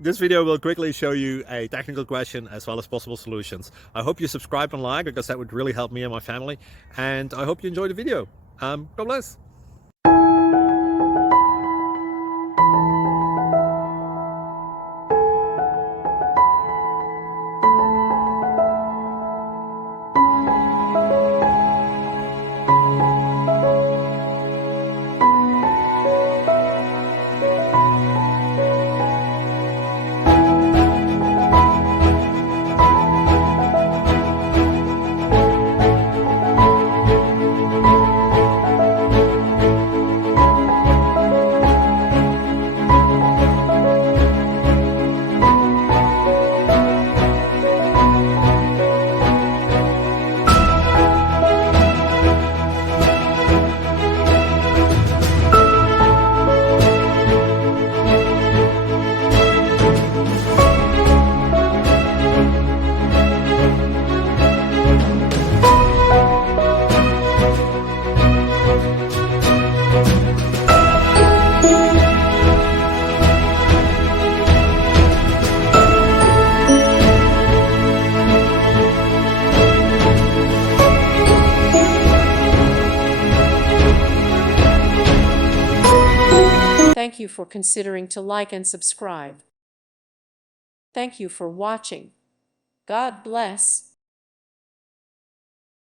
This video will quickly show you a technical question as well as possible solutions. I hope you subscribe and like, because that would really help me and my family. And I hope you enjoy the video. God bless. Thank you for considering to like and subscribe. Thank you for watching. God bless.